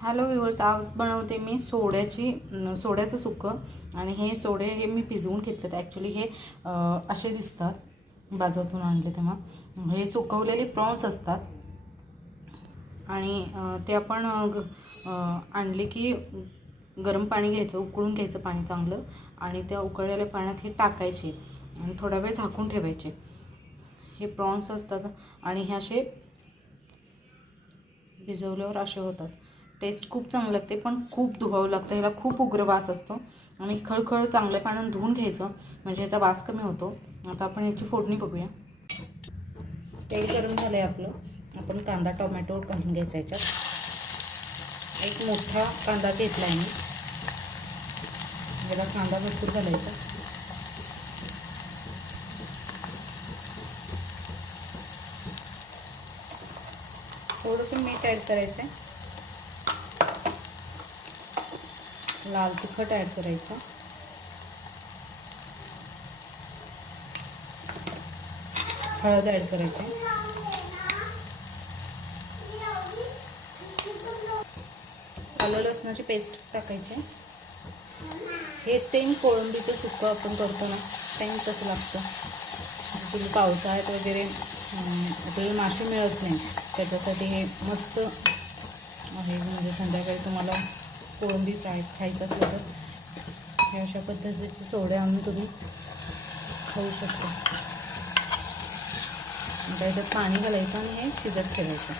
Hello viewers आज बनवते मी सोड्याची सोड्याचं सुकं. आणि हे सोडे हे मी भिजवून घेतलेत. ॲक्च्युली हे असे दिसतात. बाजारातून आणले तेव्हा. हे सुकवलेले प्रॉन्स असतात. आणि ते आपण आणले की गरम पाणी घ्यायचं उकळून घ्यायचं पाणी चांगलं. आणि त्या उकळलेल्या पाण्यात हे टाकायचे. आणि थोडा वेळ झाकून ठेवायचे. हे प्रॉन्स असतात. आणि हे असे भिजवल्यावर असे होतात. टेस्ट खूप चांगलं लागते पण खूप धुवावं लागतं. ह्याला खूप उग्र वास असतो. आणि खळखळ चांगल्या पाण्यानं धुवून घ्यायचं म्हणजे याचा वास कमी होतो. आता आपण याची फोडणी बघूया. तेल गरम झालं आहे आपलं. आपण कांदा टोमॅटो घालून घ्यायचा याच्यात. एक मोठा कांदा घेतला आहे मी. याला कांदा भरपूर घालायचा. थोडंसं मीठ ॲड करायचं आहे लाल तिखट ॲड करायचं. हळद ॲड करायची. आलं लसणाची पेस्ट टाकायची. हे सेम कोळंबीचं सुकं आपण करतो ना सेम तसं लागतं. तुम्ही पावसाळ्यात वगैरे आपल्याला मासे मिळत नाही. त्याच्यासाठी हे मस्त आहे. म्हणजे संध्याकाळी तुम्हाला कोळंबी फ्राय खायचं असलं तर हे अशा पद्धतीचे सोडे आणून तुम्ही खाऊ शकता. आता याच्यात पाणी घालायचं आणि हे शिजत ठेवायचं.